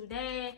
today,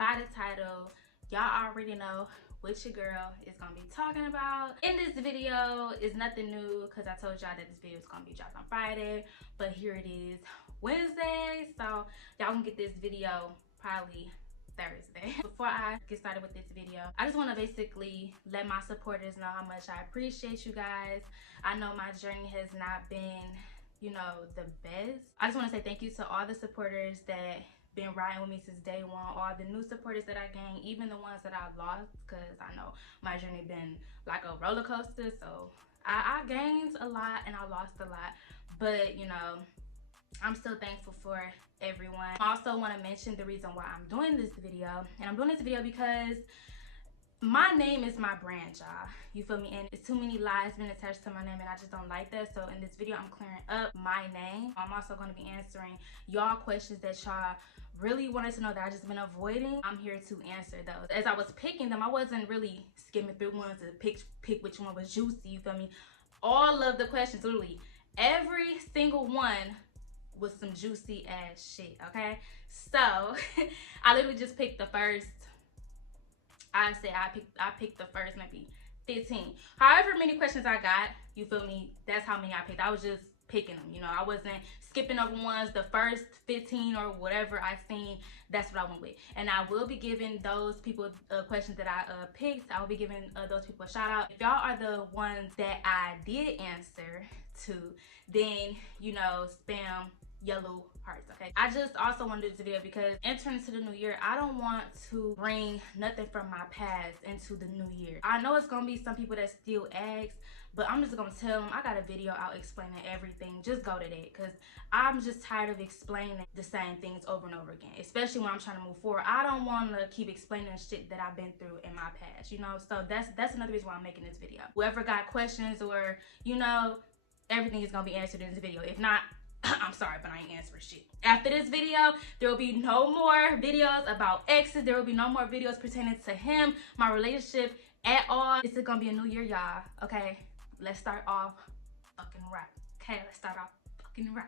by the title, y'all already know what your girl is gonna be talking about. In this video is nothing new because I told y'all that this video is gonna be dropped on Friday, but here it is Wednesday, so y'all can get this video probably Thursday. Before I get started with this video, I just want to basically let my supporters know how much I appreciate you guys. I know my journey has not been, you know, the best. I just want to say thank you to all the supporters that been riding with me since day one, all the new supporters that I gained, even the ones that I lost, because I know my journey been like a roller coaster. So I gained a lot and I lost a lot, but you know, I'm still thankful for everyone. I also want to mention the reason why I'm doing this video, and I'm doing this video because my name is my brand, y'all. You feel me? And it's too many lies been attached to my name, and I just don't like that. So in this video, I'm clearing up my name. I'm also going to be answering y'all questions that y'all really wanted to know that I just been avoiding. I'm here to answer those. As I was picking them, I wasn't really skimming through ones to pick which one was juicy. You feel me? All of the questions, literally every single one was some juicy ass shit. Okay, so I literally just picked the first. I picked the first maybe 15. However many questions I got, you feel me? That's how many I picked. I was just picking them, you know. I wasn't skipping over ones. The first 15 or whatever I seen, that's what I went with. And I will be giving those people questions that I picked. I will be giving those people a shout out. If y'all are the ones that I did answer to, then, you know, spam yellow hearts. Okay, I just also want to do this video because entering into the new year, I don't want to bring nothing from my past into the new year. I know it's gonna be some people that still ask, but I'm just gonna tell them I got a video out explaining everything. Just go to that, because I'm just tired of explaining the same things over and over again, especially when I'm trying to move forward. I don't want to keep explaining shit that I've been through in my past, you know. So that's another reason why I'm making this video. Whoever got questions or, you know, everything is gonna be answered in this video. If not, I'm sorry, but I ain't answering shit. After this video, there will be no more videos about exes. There will be no more videos pertaining to him, my relationship at all. This is gonna be a new year, y'all. Okay, let's start off fucking right. Okay, let's start off fucking right.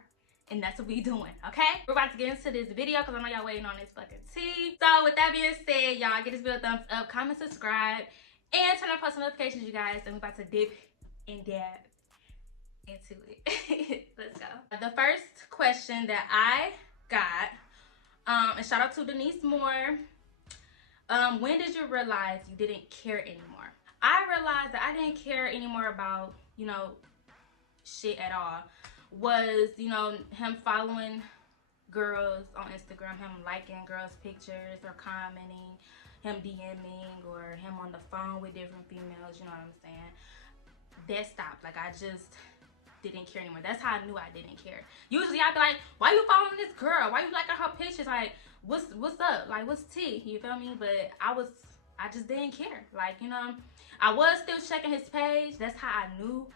And that's what we doing, okay? We're about to get into this video because I know y'all waiting on this fucking tea. So with that being said, y'all, give this video a thumbs up, comment, subscribe, and turn on post notifications, you guys. And we're about to dip and dab into it. Let's go. The first question that I got, and shout out to Denise Moore. When did you realize you didn't care anymore? I realized that I didn't care anymore about, you know, shit at all. Was, you know, him following girls on Instagram, him liking girls' pictures or commenting, him DMing, or him on the phone with different females, you know what I'm saying? That stopped. Like, I just didn't care anymore. That's how I knew I didn't care. Usually I'd be like, why you following this girl? Why you liking her pictures? Like, what's up? Like, what's tea? You feel me? But I just didn't care. Like, you know, I was still checking his page. That's how I knew.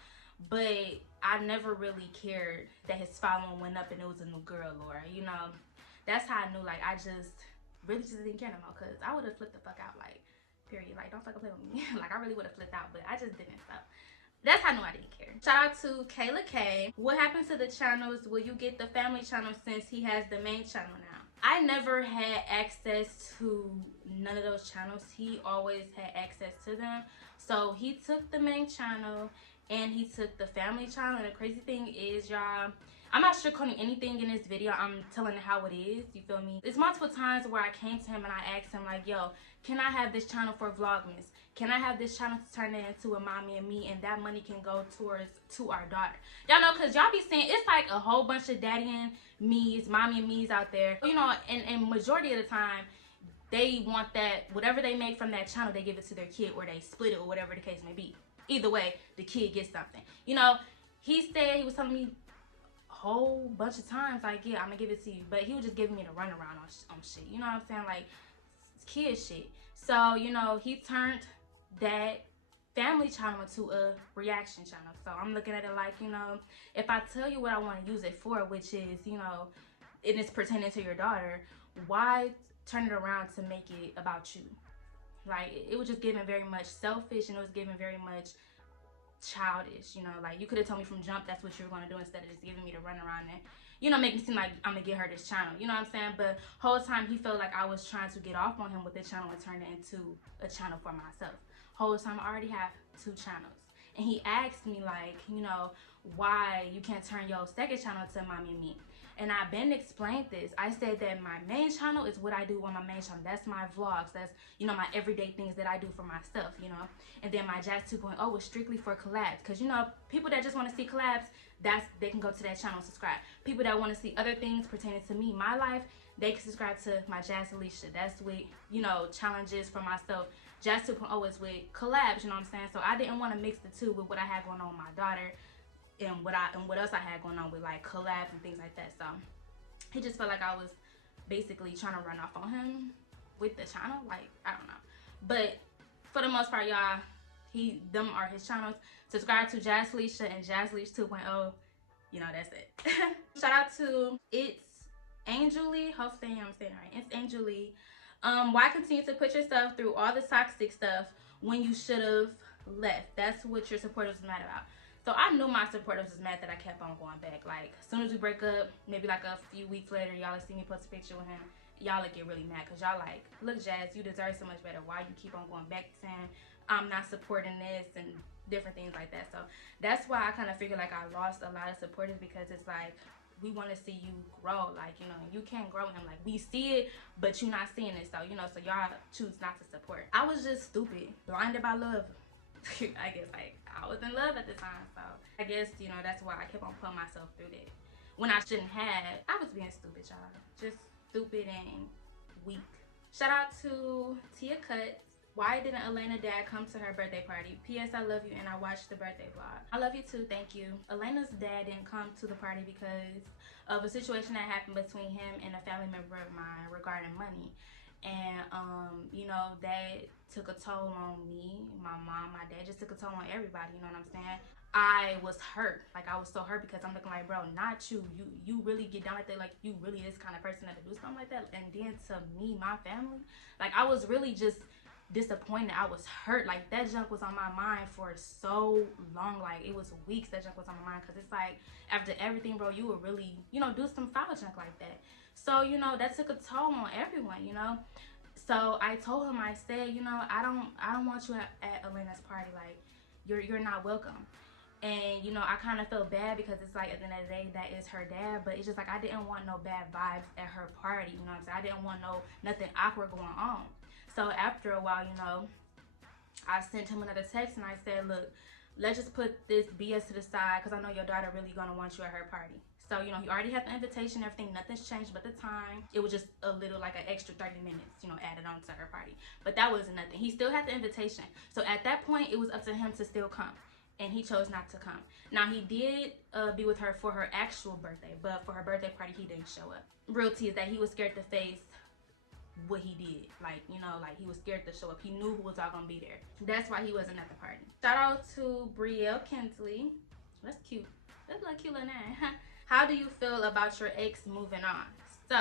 But I never really cared that his following went up and it was a new girl, or, you know, that's how I knew. Like, I just really just didn't care no more, because I would have flipped the fuck out. Like, period. Like, don't fucking play with me. Like, I really would have flipped out, but I just didn't. So that's how I knew I didn't care. Shout out to Kayla K. What happens to the channels? Will you get the family channel since he has the main channel now? I never had access to none of those channels. He always had access to them. So he took the main channel and he took the family channel. And the crazy thing is, y'all, I'm not sugarcoating anything in this video. I'm telling it how it is. You feel me? It's multiple times where I came to him and I asked him, like, yo, can I have this channel for Vlogmas? Can I have this channel to turn it into a mommy and me, and that money can go to our daughter? Y'all know, because y'all be saying it's like a whole bunch of daddy and me's, mommy and me's out there. You know, and majority of the time, they want that, whatever they make from that channel, they give it to their kid, or they split it, or whatever the case may be. Either way, the kid gets something. You know, he was telling me a whole bunch of times, like, yeah, I'm gonna give it to you. But he was just giving me the runaround on shit. You know what I'm saying? Like, kid shit. So, you know, he turned that family channel into a reaction channel. So I'm looking at it like, you know, if I tell you what I want to use it for, which is, you know, and it's pertaining to your daughter, why turn it around to make it about you? Like, it was just giving very much selfish, and it was giving very much childish, you know, like you could have told me from jump that's what you were going to do instead of just giving me the run around and, you know, make me seem like I'm gonna get her this channel, you know what I'm saying? But whole time he felt like I was trying to get off on him with the channel and turn it into a channel for myself. Whole time I already have 2 channels. And he asked me, like, you know, why you can't turn your second channel to Mommy and Me. And I've been explained this. I said that my main channel is what I do on my main channel. That's my vlogs. That's, you know, my everyday things that I do for myself, you know. And then my Jazz 2.0 is strictly for collabs. Because, you know, people that just want to see collabs, they can go to that channel and subscribe. People that want to see other things pertaining to me, my life, they can subscribe to my Jassalishia. That's with, you know, challenges for myself. Jazz 2.0 is with collabs, you know what I'm saying? So I didn't want to mix the two with what I had going on with my daughter and what else I had going on with like collabs and things like that. So he just felt like I was basically trying to run off on him with the channel. Like, I don't know. But for the most part, y'all, them are his channels. Subscribe to Jassalishia and Jassalish 2.0. You know, that's it. Shout out to It's Angelly. Hopefully I'm saying it right. It's Angelly. Why continue to put yourself through all the toxic stuff when you should have left? That's what your supporters was mad about. So I knew my supporters was mad that I kept on going back. Like, as soon as we break up, maybe like a few weeks later, y'all see me post a picture with him, y'all get really mad because y'all like, look, Jazz, you deserve so much better. Why you keep on going back saying I'm not supporting this and different things like that? So that's why I kind of figured like I lost a lot of supporters, because it's like, we want to see you grow. Like, you know, you can't grow him. Like, we see it, but you're not seeing it. So, you know, so y'all choose not to support. I was just stupid, blinded by love. I guess, like, I was in love at the time. So I guess, you know, that's why I kept on putting myself through that when I shouldn't have. I was being stupid, y'all. Just stupid and weak. Shout out to Tia Cuts. Why didn't Elena's dad come to her birthday party? P.S. I love you and I watched the birthday vlog. I love you too, thank you. Elena's dad didn't come to the party because of a situation that happened between him and a family member of mine regarding money. And, you know, that took a toll on me, my mom, my dad, just took a toll on everybody, you know what I'm saying? I was hurt. Like, I was so hurt because I'm looking like, bro, not you. You really get down like that. Like, you really is kind of person that do something like that. And then to me, my family, like, I was really just disappointed. I was hurt. Like, that junk was on my mind for so long. Like, it was weeks that junk was on my mind, because it's like, after everything, bro, you would really, you know, do some foul junk like that. So, you know, that took a toll on everyone, you know. So I told him, I said, you know, I don't want you at Elena's party. Like, you're not welcome. And, you know, I kind of felt bad because it's like, at the end of the day, that is her dad. But it's just like, I didn't want no bad vibes at her party, you know what I'm saying? I didn't want nothing awkward going on. So after a while, you know, I sent him another text and I said, look, let's just put this BS to the side, because I know your daughter really gonna want you at her party. So, you know, he already had the invitation, everything, nothing's changed but the time. It was just a little, like an extra 30 minutes, you know, added on to her party. But that wasn't nothing. He still had the invitation. So at that point, it was up to him to still come. And he chose not to come. Now, he did be with her for her actual birthday, but for her birthday party, he didn't show up. Real tea is that he was scared to face what he did. Like, you know, like, he was scared to show up. He knew who was all gonna be there. That's why he wasn't at the party. Shout out to Brielle Kinsley. That's cute. That's like a cute little name. How do you feel about your ex moving on? So,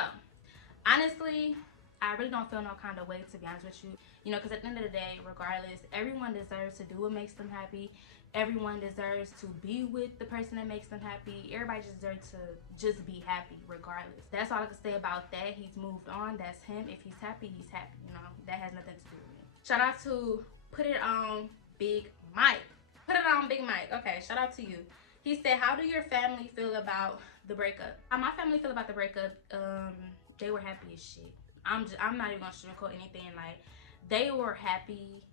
honestly, I really don't feel no kind of way, to be honest with you. You know, because at the end of the day, regardless, everyone deserves to do what makes them happy. Everyone deserves to be with the person that makes them happy. Everybody just deserves to just be happy, regardless. That's all I can say about that. He's moved on. That's him. If he's happy, he's happy. You know, that has nothing to do with me. Shout out to Put It On Big Mike. Put It On Big Mike. Okay, shout out to you. He said, how do your family feel about the breakup? How my family feel about the breakup, they were happy as shit. I'm not even gonna sugarcoat anything. Like, they were happy.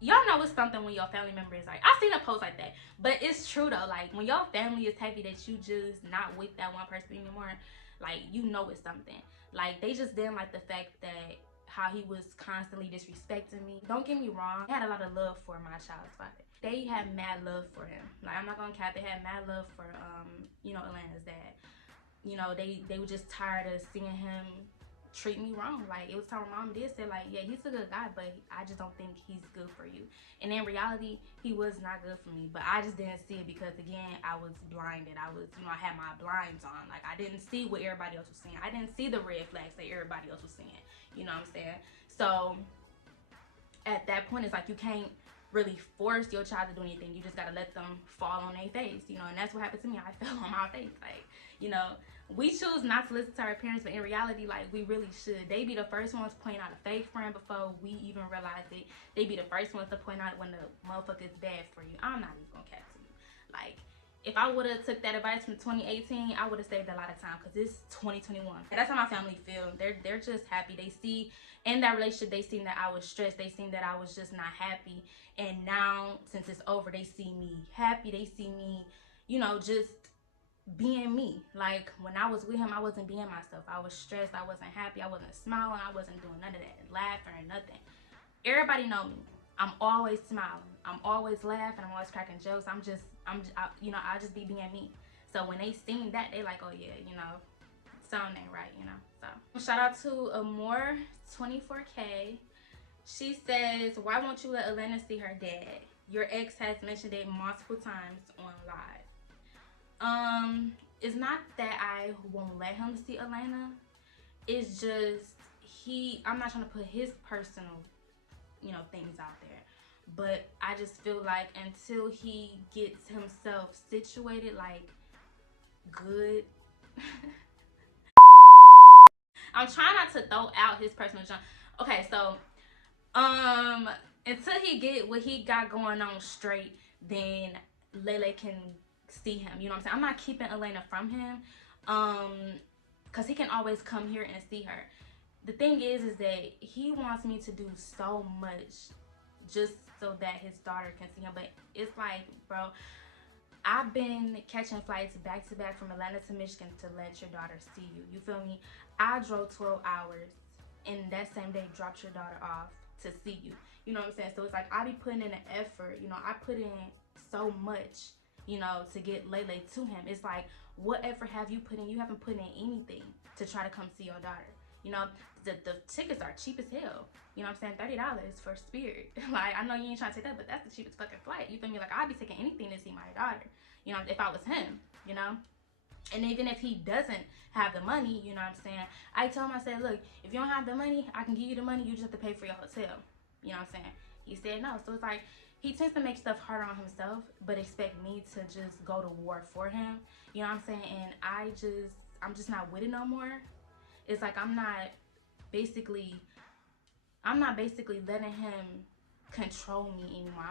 Y'all know it's something when your family member is like, I've seen a post like that, but it's true though. Like, when your family is happy that you just not with that one person anymore, like, you know it's something. Like, they just didn't like the fact that how he was constantly disrespecting me. Don't get me wrong, I had a lot of love for my child's father. They had mad love for him. Like, I'm not gonna cap, they had mad love for you know, Elena's dad. You know, they were just tired of seeing him treat me wrong. Like, it was time my mom did say, like, yeah, he's a good guy, but I just don't think he's good for you. And in reality, he was not good for me, but I just didn't see it because, again, I was blinded. I was, you know, I had my blinds on. Like, I didn't see what everybody else was seeing. I didn't see the red flags that everybody else was seeing. You know what I'm saying? So at that point, it's like, you can't really force your child to do anything. You just gotta let them fall on their face, you know. And that's what happened to me. I fell on my face. Like, you know, we choose not to listen to our parents, but in reality, like, we really should. They be the first ones pointing out a fake friend before we even realize it. They be the first ones to point out when the motherfucker is bad for you. I'm not even gonna catch you. Like, if I would have took that advice from 2018, I would have saved a lot of time, because it's 2021. That's how my family feel. They're just happy. They see in that relationship, they seen that I was stressed. They seen that I was just not happy. And now, since it's over, they see me happy. They see me, you know, just being me. Like, when I was with him, I wasn't being myself. I was stressed. I wasn't happy. I wasn't smiling. I wasn't doing none of that. Laughing or nothing. Everybody know me. I'm always smiling. I'm always laughing. I'm always cracking jokes. You know, I'll just be being me. So when they seen that, they like, oh yeah, you know, something ain't right, you know. So shout out to Amore 24K. She says, why won't you let Elena see her dad? Your ex has mentioned it multiple times on live. It's not that I won't let him see Elena. It's just I'm not trying to put his personal, you know, things out there. But I just feel like until he gets himself situated, like, good. I'm trying not to throw out his personal junk. Okay, so until he get what he got going on straight, then Lele can see him. You know what I'm saying? I'm not keeping Elena from him, because he can always come here and see her. The thing is that he wants me to do so much just so that his daughter can see him. But it's like, bro, I've been catching flights back to back from Atlanta to Michigan to let your daughter see you. You feel me? I drove 12 hours and that same day dropped your daughter off to see you. You know what I'm saying? So it's like, I be putting in an effort. You know, I put in so much, you know, to get Lele to him. It's like, what effort have you put in? You haven't put in anything to try to come see your daughter. You know, the tickets are cheap as hell. You know what I'm saying? $30 for Spirit. Like, I know you ain't trying to take that, but that's the cheapest fucking flight. You feel me? Like, I'd be taking anything to see my daughter. You know, if I was him, you know? And even if he doesn't have the money, you know what I'm saying? I told him, I said, look, if you don't have the money, I can give you the money. You just have to pay for your hotel. You know what I'm saying? He said no. So it's like, he tends to make stuff harder on himself, but expect me to just go to war for him. You know what I'm saying? And I'm just not with it no more. It's like, I'm not basically letting him control me anymore.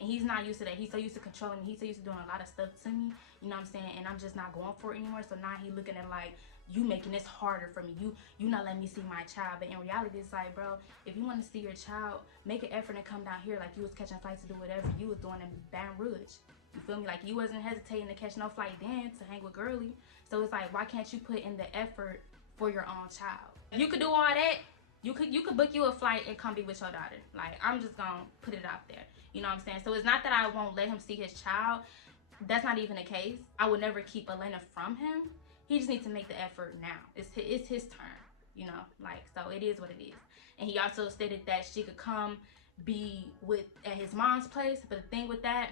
And he's not used to that. He's so used to controlling me. He's so used to doing a lot of stuff to me. You know what I'm saying? And I'm just not going for it anymore. So now he looking at like, you making this harder for me. You not letting me see my child. But in reality, it's like, bro, if you want to see your child, make an effort and come down here like you was catching flights to do whatever you was doing in Baton Rouge. You feel me? Like, you wasn't hesitating to catch no flight then to hang with Girly. So it's like, why can't you put in the effort for your own child? You could do all that. You could book you a flight and come be with your daughter. Like, I'm just gonna put it out there. You know what I'm saying? So it's not that I won't let him see his child. That's not even the case. I would never keep Elena from him. He just needs to make the effort now. It's his turn, you know? Like, so it is what it is. And he also stated that she could come be at his mom's place. But the thing with that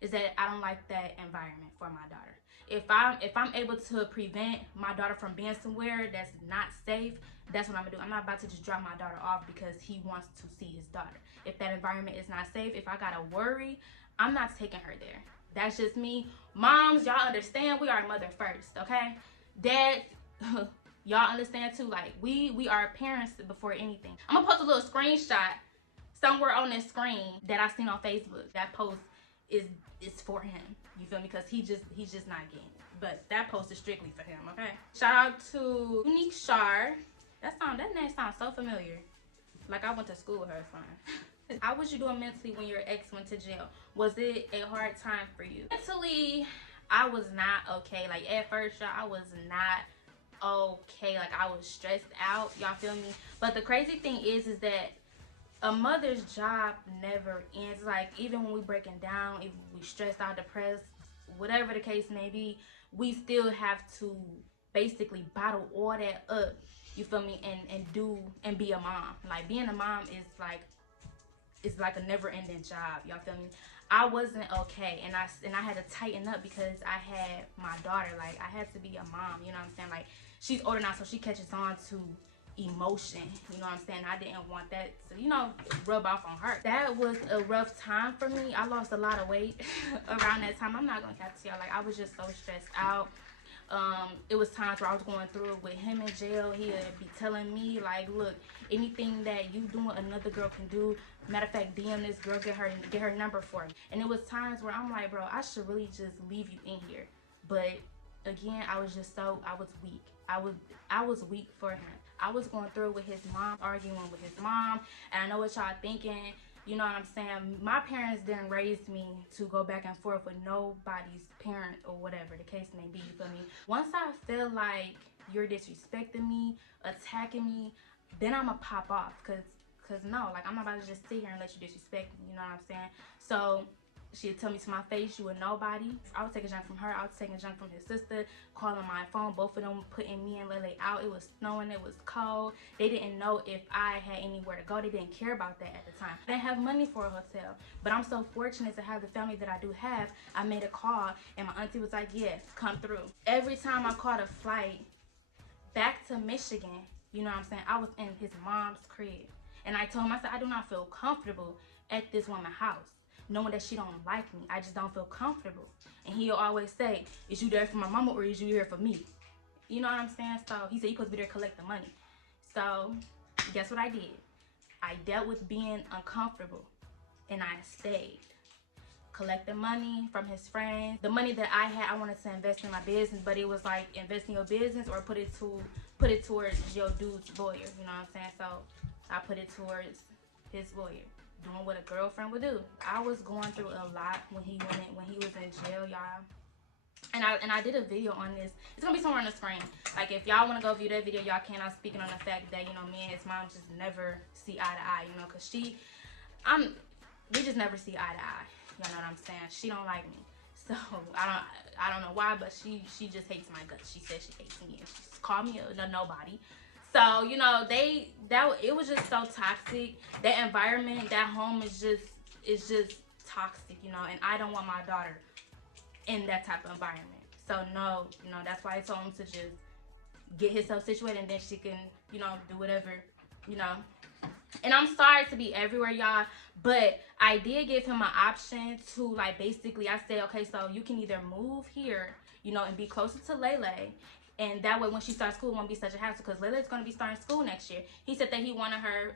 is that I don't like that environment for my daughter. If I'm able to prevent my daughter from being somewhere that's not safe, that's what I'm gonna do. I'm not about to just drop my daughter off because he wants to see his daughter. If that environment is not safe, if I gotta worry, I'm not taking her there. That's just me. Moms, y'all understand, we are mother first, okay? Dads, y'all understand too. Like, we are parents before anything. I'm gonna post a little screenshot somewhere on this screen that I seen on Facebook. That post is for him. You feel me? Because he's just not getting it. But that post is strictly for him, okay? Shout out to Unique Shar. That name sounds so familiar. Like I went to school with her son. How was you doing mentally when your ex went to jail? Was it a hard time for you? Mentally, I was not okay. Like, at first, y'all, I was not okay. Like, I was stressed out. Y'all feel me? But the crazy thing is that a mother's job never ends. Like, even when we breaking down, if we stressed out, depressed, whatever the case may be, we still have to basically bottle all that up, you feel me, and be a mom. Like, being a mom is like, it's like a never-ending job, y'all feel me? I wasn't okay, and I had to tighten up because I had my daughter. Like, I had to be a mom, you know what I'm saying? Like, she's older now, so she catches on to emotion, you know what I'm saying? I didn't want that to, you know, rub off on her. That was a rough time for me. I lost a lot of weight around that time. I'm not gonna cap to y'all, like I was just so stressed out. It was times where I was going through it with him in jail. He would be telling me like, look, anything that you doing another girl can do. Matter of fact, DM this girl, get her number for me. And it was times where I'm like, bro, I should really just leave you in here. But again, I was weak. I was weak for him. I was going through it with his mom, arguing with his mom, and I know what y'all thinking. You know what I'm saying? My parents didn't raise me to go back and forth with nobody's parent or whatever the case may be, you feel me? Once I feel like you're disrespecting me, attacking me, then I'ma pop off, cause no, like I'm not about to just sit here and let you disrespect me, you know what I'm saying? So she'd tell me to my face, you a nobody. I was taking junk from her, I was taking junk from his sister, calling my phone, both of them putting me and Lele out. It was snowing, it was cold. They didn't know if I had anywhere to go. They didn't care about that at the time. I didn't have money for a hotel, but I'm so fortunate to have the family that I do have. I made a call and my auntie was like, yes, come through. Every time I caught a flight back to Michigan, you know what I'm saying, I was in his mom's crib. And I told him, I said, I do not feel comfortable at this woman's house, knowing that she don't like me. I just don't feel comfortable. And he'll always say, is you there for my mama or is you here for me? You know what I'm saying? So he said, you supposed to be there to collect the money. So guess what I did? I dealt with being uncomfortable and I stayed. Collecting money from his friends. The money that I had, I wanted to invest in my business, but it was like invest in your business or put it towards your dude's lawyer. You know what I'm saying? So I put it towards his lawyer. Doing what a girlfriend would do. I was going through a lot when he was in jail, y'all. And I did a video on this. It's gonna be somewhere on the screen. Like if y'all wanna go view that video, y'all can. I'm speaking on the fact that, you know, me and his mom just never see eye to eye, you know, cause we just never see eye to eye. You know what I'm saying? She don't like me. So I don't know why, but she just hates my guts. She said she hates me and she called me a nobody. So, you know, it was just so toxic. That environment, that home is just toxic, you know, and I don't want my daughter in that type of environment. So no, you know, that's why I told him to just get himself situated and then she can, you know, do whatever, you know. And I'm sorry to be everywhere, y'all, but I did give him an option to, like, basically I said, okay, so you can either move here, you know, and be closer to Lele. And that way, when she starts school, it won't be such a hassle because Lele's going to be starting school next year. He said that he wanted her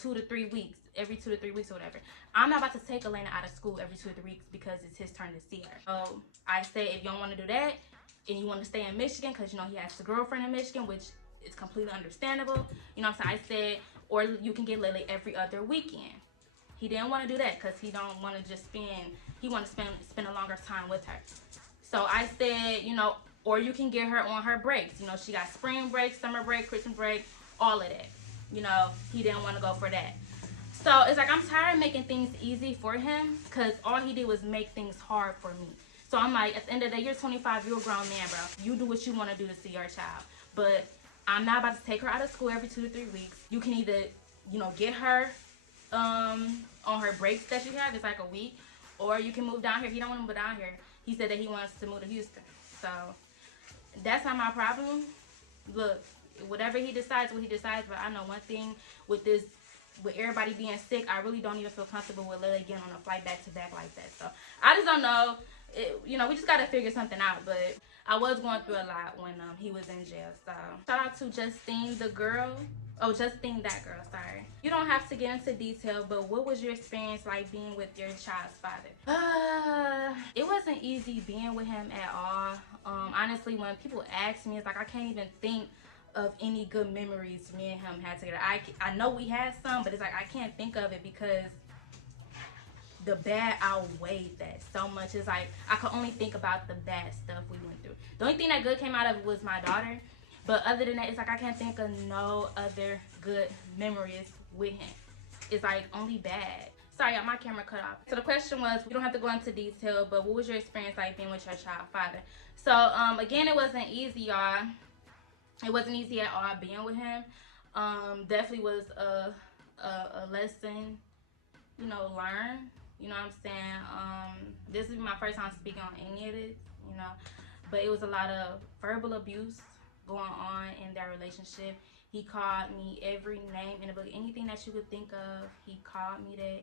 2 to 3 weeks, every 2 to 3 weeks or whatever. I'm not about to take Elena out of school every 2 to 3 weeks because it's his turn to see her. So I said, if you don't want to do that and you want to stay in Michigan because, you know, he has a girlfriend in Michigan, which is completely understandable. You know what I'm saying? I said, or you can get Lele every other weekend. He didn't want to do that because he don't want to just he want to spend a longer time with her. So I said, you know, or you can get her on her breaks. You know, she got spring break, summer break, Christmas break, all of that. You know, he didn't want to go for that. So it's like I'm tired of making things easy for him because all he did was make things hard for me. So I'm like, at the end of the day, you're 25, you're a grown man, bro. You do what you want to do to see your child. But I'm not about to take her out of school every 2 to 3 weeks. You can either, you know, get her on her breaks that she has, it's like a week, or you can move down here. He don't want to move down here. He said that he wants to move to Houston. So that's not my problem. Look, whatever he decides, what he decides. But I know one thing with everybody being sick, I really don't even feel comfortable with Lily getting on a flight back to back like that. So I just don't know. You know, we just gotta figure something out. But I was going through a lot when he was in jail. So shout out to Justine, the girl. Oh, Justine, that girl. Sorry. You don't have to get into detail, but what was your experience like being with your child's father? It wasn't easy being with him at all. Honestly, when people ask me, it's like I can't even think of any good memories me and him had together. I know we had some, but it's like I can't think of it because the bad outweighed that so much. It's like I could only think about the bad stuff we went through. The only thing that good came out of it was my daughter. But other than that, it's like I can't think of no other good memories with him. It's like only bad. Sorry, y'all, my camera cut off. So the question was, we don't have to go into detail, but what was your experience like being with your child father? So again, it wasn't easy, y'all. It wasn't easy at all being with him. Definitely was a lesson, you know, learned. You know what I'm saying? This is my first time speaking on any of this, you know. But it was a lot of verbal abuse going on in their relationship. He called me every name in the book, anything that you could think of, he called me that.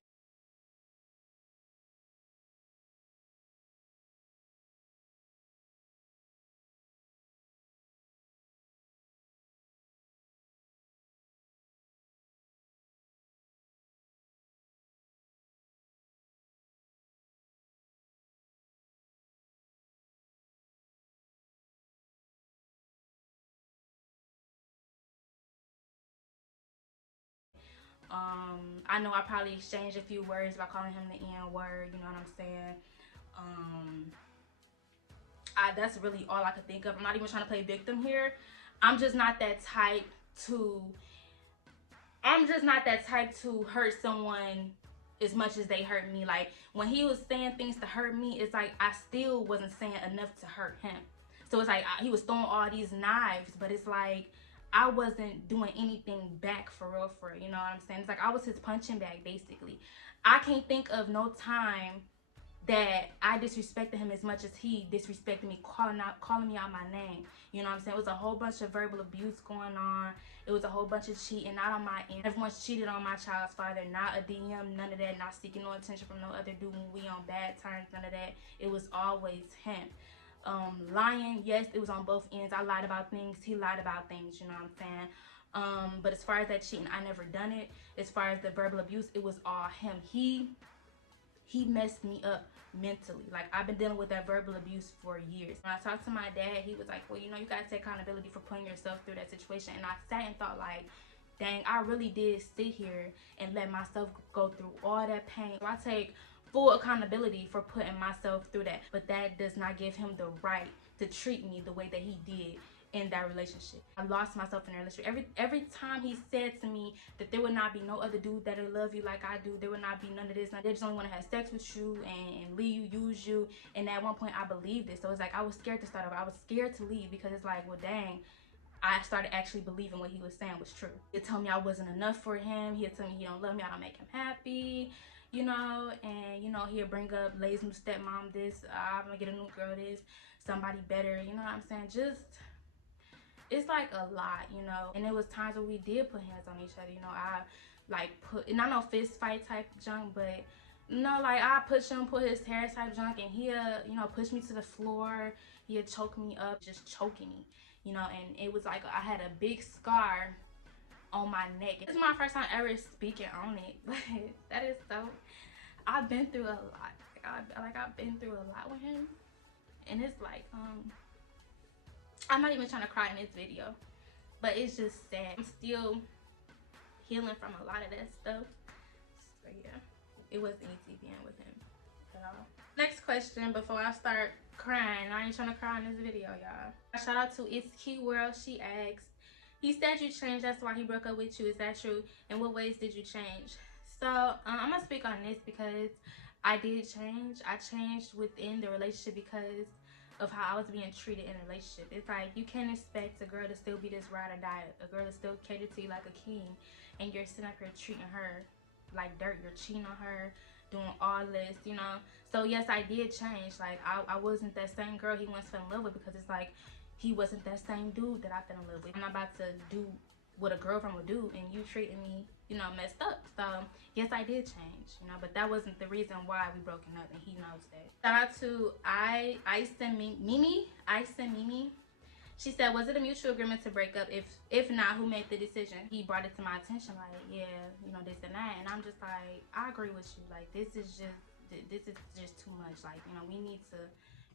I know I probably exchanged a few words by calling him the N word, you know what I'm saying? That's really all I could think of. I'm not even trying to play victim here. I'm just not that type to hurt someone as much as they hurt me. Like, when he was saying things to hurt me, it's like I still wasn't saying enough to hurt him. So it's like he was throwing all these knives, but it's like I wasn't doing anything back for real, you know what I'm saying? It's like I was his punching bag, basically. I can't think of no time that I disrespected him as much as he disrespected me, calling me out my name. You know what I'm saying? It was a whole bunch of verbal abuse going on. It was a whole bunch of cheating, not on my end. Everyone's cheated on my child's father, not a DM, none of that, not seeking no attention from no other dude when we on bad terms, none of that. It was always him. Lying, yes, it was on both ends. I lied about things, he lied about things, you know what I'm saying? But as far as that cheating, I never done it. As far as the verbal abuse, it was all him. He messed me up mentally. Like, I've been dealing with that verbal abuse for years. When I talked to my dad, he was like, well, you know, you gotta take accountability for putting yourself through that situation. And I sat and thought, like, dang, I really did sit here and let myself go through all that pain. So I take full accountability for putting myself through that, but that does not give him the right to treat me the way that he did in that relationship. I lost myself in a relationship. Every time he said to me that there would not be no other dude that'll love you like I do, there would not be none of this, they just only want to have sex with you and leave you, use you. And at one point I believed it. So it's like I was scared to start over. I was scared to leave because it's like, well, dang, I started actually believing what he was saying was true. He'd tell me I wasn't enough for him. He'd tell me he don't love me, I don't make him happy, you know. And, you know, he'd bring up Lay's new stepmom this, I'm gonna get a new girl this, somebody better, you know what I'm saying? Just, it's like a lot, you know. And it was times where we did put hands on each other, you know. I like put, not no fist fight type junk, but no, like I push him, put his hair type junk, and he'll, you know, push me to the floor. He'll choke me up, just choking me, you know. And it was like I had a big scar on my neck. This is my first time ever speaking on it, but that is so, I've been through a lot. I've been through a lot with him, and it's like I'm not even trying to cry in this video, but it's just sad. I'm still healing from a lot of that stuff. So yeah, it wasn't easy being with him at all. Next question before I start crying. I ain't trying to cry in this video, y'all. Shout out to It's Key World. She asked, he said you changed, that's why he broke up with you. Is that true? In what ways did you change? So I'm gonna speak on this because I did change. I changed within the relationship because of how I was being treated in a relationship. It's like you can't expect a girl to still be this ride or die, a girl to still cater to you like a king, and you're sitting up here treating her like dirt. You're cheating on her, doing all this, you know. So yes, I did change. Like I wasn't that same girl he once fell in love with, because it's like he wasn't that same dude that I fell in love with. I'm not about to do what a girlfriend would do and you treating me, you know, messed up. So yes, I did change, you know, but that wasn't the reason why we broken up, and he knows that. Shout out to Ice and Mimi. She said, was it a mutual agreement to break up? If not, who made the decision? He brought it to my attention, like, yeah, you know, this and that. And I'm just like, I agree with you. Like, this is just too much. Like, you know, we need to,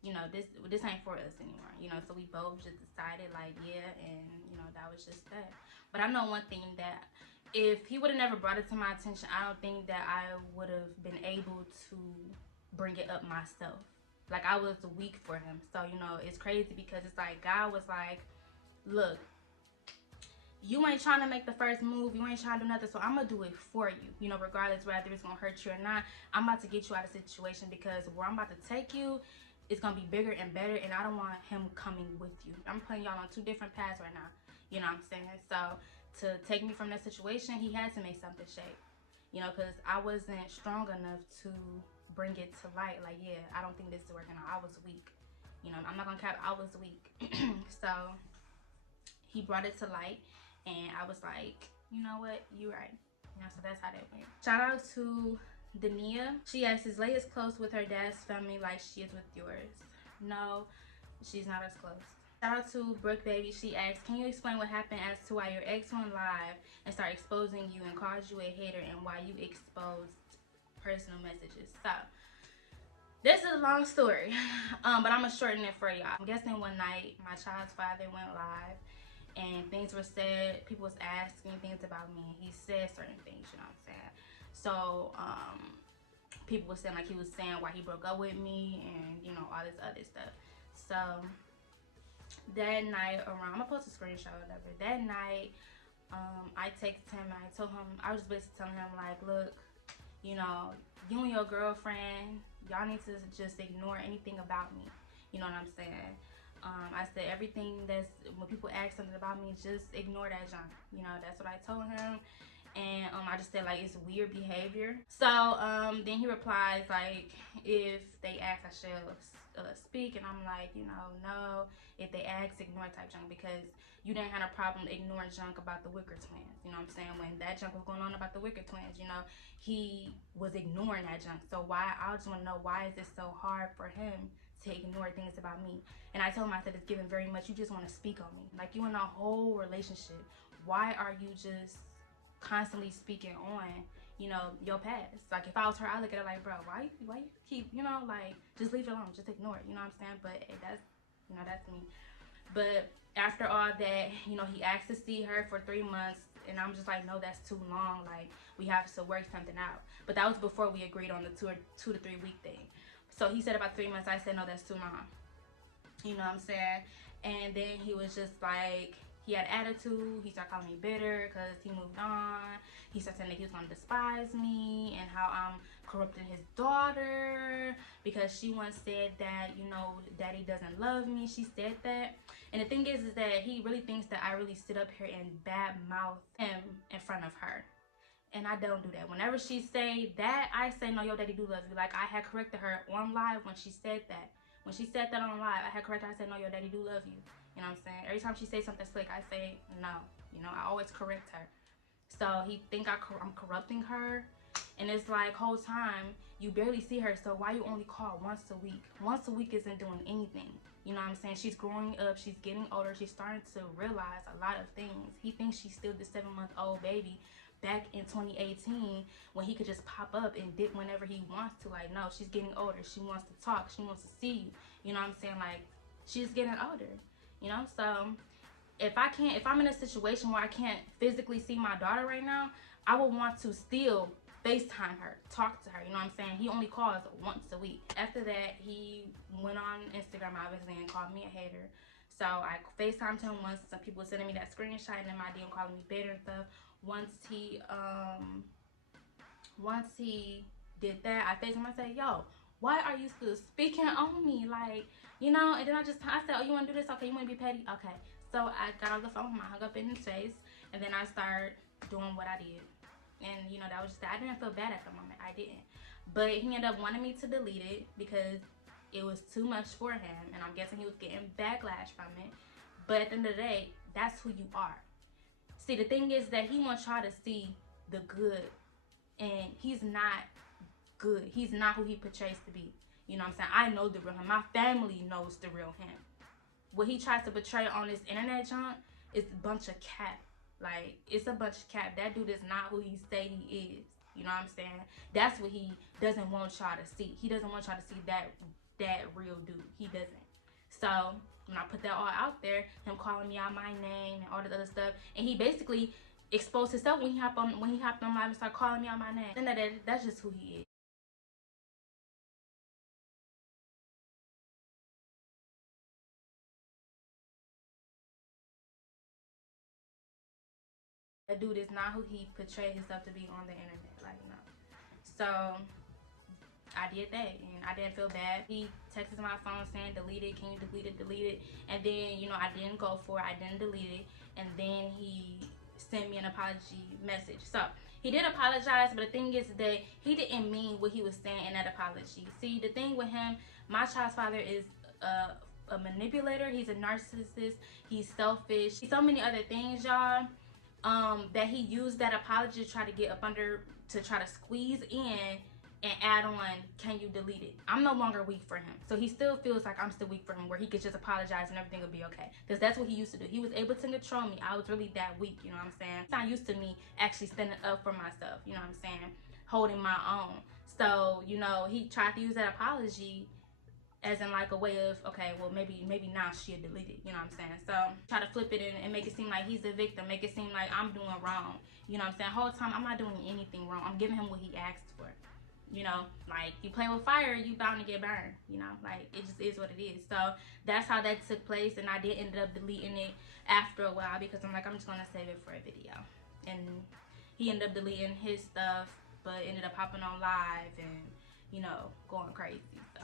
you know, this ain't for us anymore, you know. So we both just decided, like, yeah, and you know, that was just that. But I know one thing, that if he would have never brought it to my attention, I don't think that I would have been able to bring it up myself. Like, I was weak for him. So, you know, it's crazy because it's like God was like, look, you ain't trying to make the first move, you ain't trying to do nothing, so I'm gonna do it for you, you know, regardless whether it's gonna hurt you or not. I'm about to get you out of the situation, because where I'm about to take you, it's gonna be bigger and better, and I don't want him coming with you. I'm putting y'all on two different paths right now, you know what I'm saying? So to take me from that situation, he had to make something shake, you know, because I wasn't strong enough to bring it to light. Like, yeah, I don't think this is working out. I was weak, you know, I'm not gonna cap, I was weak. So he brought it to light, And I was like, you know what, you right. You know, so that's how that went. Shout out to Dania. She asks, is Lay as close with her dad's family like she is with yours? No, she's not as close. Shout out to Brooke Baby. She asked, can you explain what happened as to why your ex went live and started exposing you and called you a hater, and why you exposed personal messages? So this is a long story, but I'm gonna shorten it for y'all. I'm guessing one night my child's father went live and things were said. People was asking things about me, and he said certain things, you know what I'm saying? So people were saying, like, he was saying why he broke up with me, and you know, all this other stuff. So that night around, I'm gonna post a screenshot or whatever. That night, I texted him and I told him, I was basically telling him, like, look, you know, you and your girlfriend, y'all need to just ignore anything about me. You know what I'm saying? I said everything that's, when people ask something about me, just ignore that junk. You know, that's what I told him. And I just said, like, it's weird behavior. So then he replies, like, if they ask, I shall speak. And I'm like, you know, no. If they ask, ignore type junk, because you didn't have a problem ignoring junk about the Wicker twins. You know what I'm saying? When that junk was going on about the Wicker twins, you know, he was ignoring that junk. So why, I just want to know, why is it so hard for him to ignore things about me? And I told him, I said, it's given very much, you just want to speak on me. Like, you in a whole relationship, why are you just constantly speaking on, you know, your past? Like, if I was her, I look at it like, bro, why you keep, you know, like, just leave it alone, just ignore it, you know what I'm saying? But hey, that's, you know, that's me. But after all that, you know, he asked to see her for 3 months, and I'm just like, no, that's too long. Like, we have to work something out. But that was before we agreed on the 2 to 3 week thing. So he said about 3 months. I said, no, that's too long. You know what I'm saying? And then he was just like, he had attitude. He started calling me bitter because he moved on. He started saying that he was going to despise me, and how I'm corrupting his daughter because she once said that, you know, daddy doesn't love me. She said that. And the thing is that he really thinks that I really sit up here and bad mouth him in front of her. And I don't do that. Whenever she say that, I say, no, your daddy do love you. Like, I had corrected her on live when she said that. When she said that on live, I had corrected her. I said, no, your daddy do love you. You know what I'm saying? Every time she say something slick, I say, no. You know, I always correct her. So he think I'm corrupting her. And it's like, whole time, you barely see her. So why you only call once a week? Once a week isn't doing anything. You know what I'm saying? She's growing up. She's getting older. She's starting to realize a lot of things. He thinks she's still the 7-month-old baby back in 2018 when he could just pop up and dip whenever he wants to. Like, no, she's getting older. She wants to talk. She wants to see you. You know what I'm saying? Like, she's getting older. You know? So if I'm in a situation where I can't physically see my daughter right now, I would want to still FaceTime her, talk to her, you know what I'm saying? He only calls once a week. After that, he went on Instagram, obviously, and called me a hater. So I FaceTimed him once. Some people were sending me that screenshot and then my DM calling me bitter and stuff. Once he did that, I FaceTimed him. I said, yo, why are you still speaking on me? Like, you know, and then I said, oh, you want to do this? Okay, you want to be petty? Okay. So I got on the phone, I hung up in his face, and then I started doing what I did. And, you know, that was just, I didn't feel bad at the moment. I didn't. But he ended up wanting me to delete it because it was too much for him. And I'm guessing he was getting backlash from it. But at the end of the day, that's who you are. See, the thing is that he wants y'all to see the good. And he's not good. He's not who he portrays to be. You know what I'm saying? I know the real him. My family knows the real him. What he tries to portray on this internet, John, is a bunch of cap. Like, it's a bunch of cap. That dude is not who he say he is. You know what I'm saying? That's what he doesn't want y'all to see. He doesn't want y'all to see that real dude. He doesn't. So when I put that all out there, him calling me out my name and all this other stuff, and he basically exposed himself when he hopped on live and started calling me out my name. And that's just who he is. That dude is not who he portrayed himself to be on the internet. Like, no. So I did that, and I didn't feel bad. He texted my phone saying, delete it, can you delete it? And then, you know, I didn't go for it, I didn't delete it. And then he sent me an apology message. So he did apologize, but the thing is that he didn't mean what he was saying in that apology. See, the thing with him, my child's father is a manipulator. He's a narcissist. He's selfish. So many other things, y'all. that he used that apology to try to get up under, to try to squeeze in and add on, can you delete it? I'm no longer weak for him. So he still feels like I'm still weak for him, where he could just apologize and everything will be okay. Because that's what he used to do. He was able to control me. I was really that weak, you know what I'm saying? He's not used to me actually standing up for myself, you know what I'm saying? Holding my own. So, you know, he tried to use that apology as in like a way of, okay, well, maybe now she'll delete it, you know what I'm saying? So try to flip it and make it seem like he's the victim, make it seem like I'm doing wrong, you know what I'm saying? The whole time I'm not doing anything wrong. I'm giving him what he asked for, you know? Like, you play with fire, you bound to get burned, you know? Like, it just is what it is. So that's how that took place, and I did end up deleting it after a while because I'm like, I'm just gonna save it for a video. And he ended up deleting his stuff, but ended up hopping on live and, you know, going crazy. So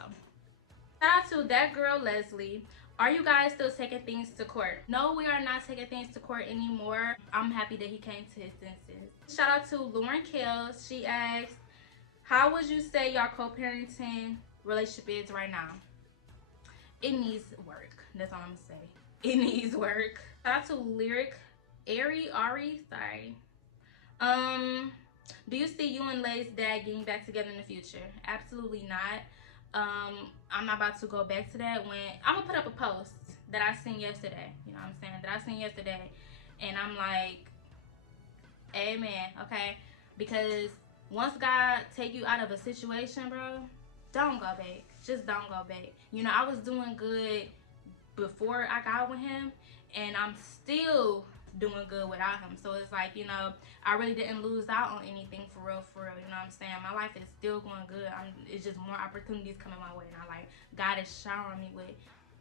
shout out to that girl Leslie. Are you guys still taking things to court? No, we are not taking things to court anymore. I'm happy that he came to his senses. Shout out to Lauren Kills. She asked, how would you say your co-parenting relationship is right now? It needs work. That's all I'm gonna say. It needs work. Shout out to Lyric Ari, sorry. Do you see you and Lay's dad getting back together in the future? Absolutely not. I'm not about to go back to that. When I'm gonna put up a post that I seen yesterday, you know what I'm saying, that I seen yesterday, and I'm like, amen, okay? Because once God take you out of a situation, bro, don't go back. Just don't go back. You know, I was doing good before I got with him, and I'm still doing good without him. So it's like, you know, I really didn't lose out on anything for real, you know what I'm saying? My life is still going good. It's just more opportunities coming my way, and I like, God is showering me with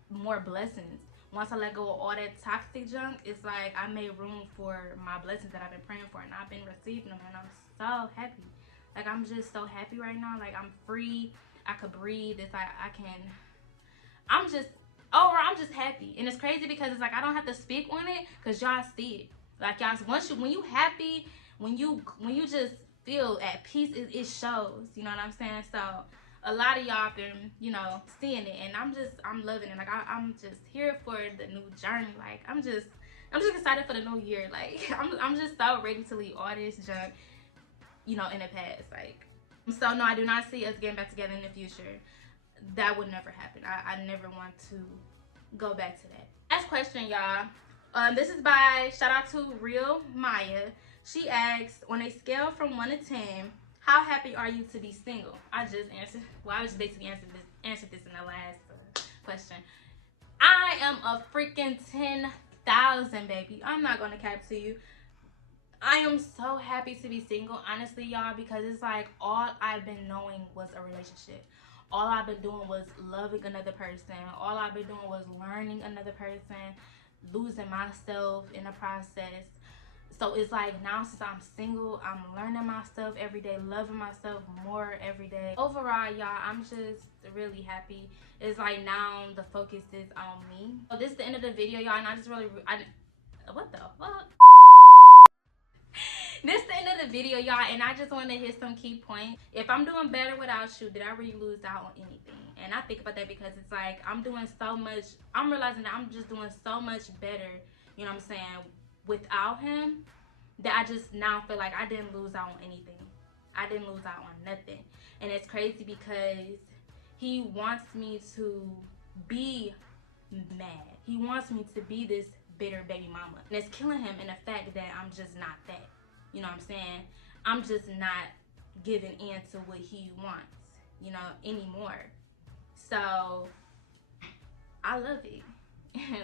more blessings. Once I let go of all that toxic junk, it's like I made room for my blessings that I've been praying for, and I've been receiving them, and I'm so happy. Like, I'm just so happy right now. Like, I'm free. I could breathe. It's like I'm just happy. And it's crazy because it's like I don't have to speak on it because y'all see it. Like, y'all, when you happy, when you just feel at peace, it shows. You know what I'm saying? So a lot of y'all been, you know, seeing it, and I'm loving it. Like, I'm just here for the new journey. Like, I'm just excited for the new year. Like, I'm just so ready to leave all this junk, you know, in the past. Like, so no, I do not see us getting back together in the future. That would never happen. I never want to go back to that. Last question, y'all. This is by, shout out to Real Maya. She asked, on a scale from 1 to 10, how happy are you to be single? I just answered, well, I was basically answered this in the last question. I am a freaking 10,000, baby. I'm not gonna cap to you. I am so happy to be single, honestly, y'all, because it's like all I've been knowing was a relationship. All I've been doing was loving another person. All I've been doing was learning another person, losing myself in the process. So it's like now since I'm single, I'm learning myself every day, loving myself more every day. Overall, y'all, I'm just really happy. It's like now the focus is on me. So this is the end of the video, y'all, and I just really, what the fuck? This is the end of the video, y'all, and I just want to hit some key points. If I'm doing better without you, did I really lose out on anything? And I think about that because it's like I'm doing so much. I'm realizing that I'm just doing so much better, you know what I'm saying, without him, that I just now feel like I didn't lose out on anything. I didn't lose out on nothing. And it's crazy because he wants me to be mad. He wants me to be this bitter baby mama. And it's killing him in the fact that I'm just not that. You know what I'm saying? I'm just not giving in to what he wants, you know, anymore. So I love it.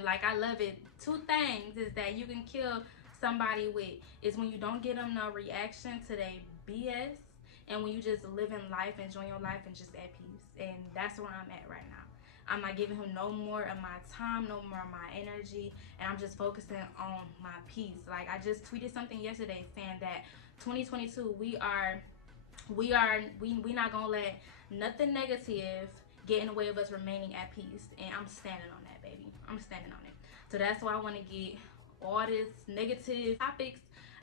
Like, I love it. Two things is that you can kill somebody with is when you don't give them no reaction to their BS, and when you just live in life, enjoying your life, and just at peace. And that's where I'm at right now. I'm not giving him no more of my time, no more of my energy, and I'm just focusing on my peace. Like, I just tweeted something yesterday saying that 2022, we not gonna let nothing negative get in the way of us remaining at peace. And I'm standing on that, baby. I'm standing on it. So that's why I want to get all this negative topics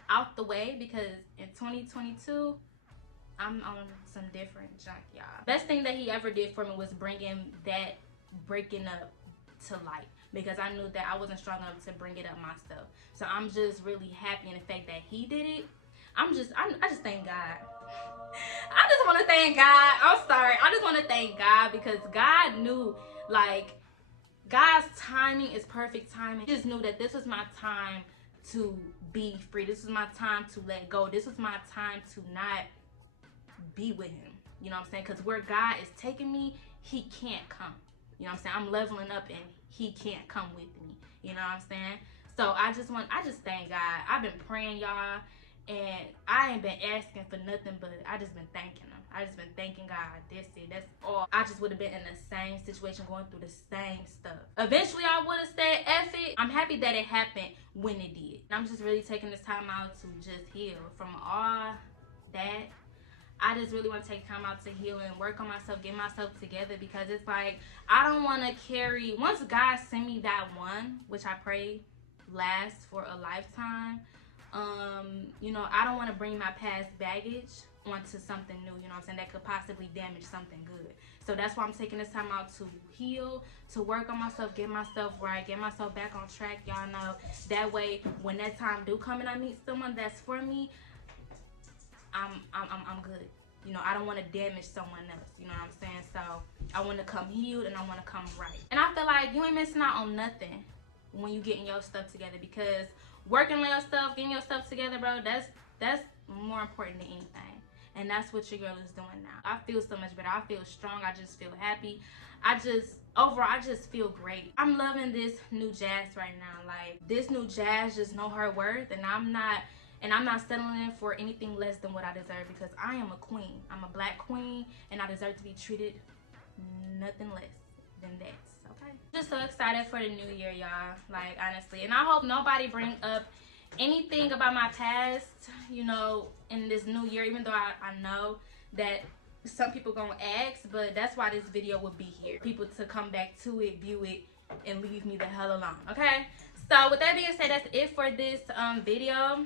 out the way, because in 2022, I'm on some different junk, y'all. Best thing that he ever did for me was bringing that breaking up to light, because I knew that I wasn't strong enough to bring it up myself. So I'm just really happy in the fact that he did it. I just thank God. I just want to thank God. I'm sorry. I just want to thank God, because God knew, like, God's timing is perfect timing. He just knew that this was my time to be free. This was my time to let go. This was my time to not be with him. You know what I'm saying? Because where God is taking me, he can't come. You know what I'm saying? I'm leveling up and he can't come with me. You know what I'm saying? So I just thank God. I've been praying, y'all, and I ain't been asking for nothing, but I just been thanking him. I just been thanking God. That's all. I just would have been in the same situation, going through the same stuff. Eventually I would have said F it. I'm happy that it happened when it did. I'm just really taking this time out to just heal from all that. I just really want to take time out to heal and work on myself, get myself together, because it's like, I don't want to carry, once God send me that one, which I pray lasts for a lifetime, you know, I don't want to bring my past baggage onto something new, you know what I'm saying, that could possibly damage something good. So that's why I'm taking this time out to heal, to work on myself, get myself right, get myself back on track, y'all know. That way, when that time do come and I meet someone that's for me, I'm good. You know, I don't want to damage someone else. You know what I'm saying? So I want to come healed and I want to come right. And I feel like you ain't missing out on nothing when you getting your stuff together, because working on your stuff, getting your stuff together, bro, that's more important than anything. And that's what your girl is doing now. I feel so much better. I feel strong. I just feel happy. Overall, I just feel great. I'm loving this new Jazz right now. Like, this new Jazz just know her worth, and I'm not settling for anything less than what I deserve, because I am a queen. I'm a black queen, and I deserve to be treated nothing less than that. Okay? Just so excited for the new year, y'all. Like, honestly. And I hope nobody bring up anything about my past, you know, in this new year, even though I know that some people gonna ask, but that's why this video will be here. People to come back to it, view it, and leave me the hell alone, okay? So with that being said, that's it for this video.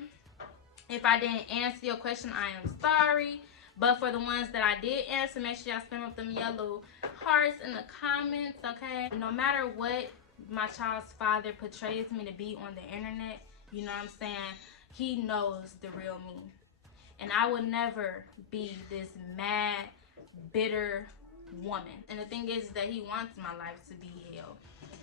If I didn't answer your question, I am sorry. But for the ones that I did answer, make sure y'all spam up them yellow hearts in the comments, okay? No matter what my child's father portrays me to be on the internet, you know what I'm saying, he knows the real me. And I would never be this mad, bitter woman. And the thing is that he wants my life to be hell.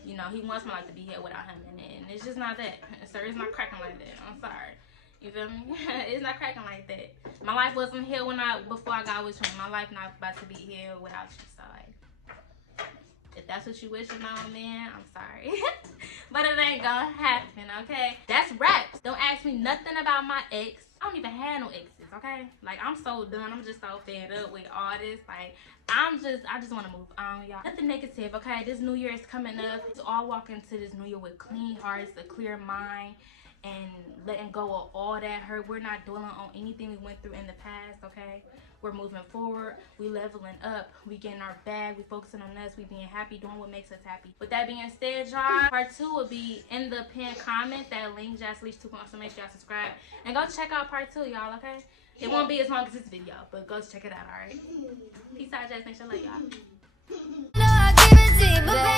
You know, he wants my life to be hell without him in it. And it's just not that. Sir, it's not cracking like that. I'm sorry. You feel me? It's not cracking like that. My life wasn't hell before I got with you. My life not about to be hell without you. So, like, if that's what you wishing on, man, I'm sorry. But it ain't gonna happen, okay? That's raps. Don't ask me nothing about my ex. I don't even have no exes, okay? Like, I'm so done. I'm just so fed up with all this. Like, I just want to move on, y'all. Nothing negative, okay? This new year is coming up. Let's all walk into this new year with clean hearts, a clear mind, and letting go of all that hurt. We're not dwelling on anything we went through in the past, okay? We're moving forward. We leveling up. We getting our bag. We focusing on us. We being happy, doing what makes us happy. With that being said, y'all, part 2 will be in the pinned comment. That link, Jassalishia 2.0. So make sure y'all subscribe and go check out part 2, y'all, okay? It won't be as long as this video, but go check it out, all right? Peace out, Jazz. Make sure I love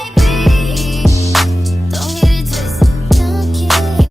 y'all.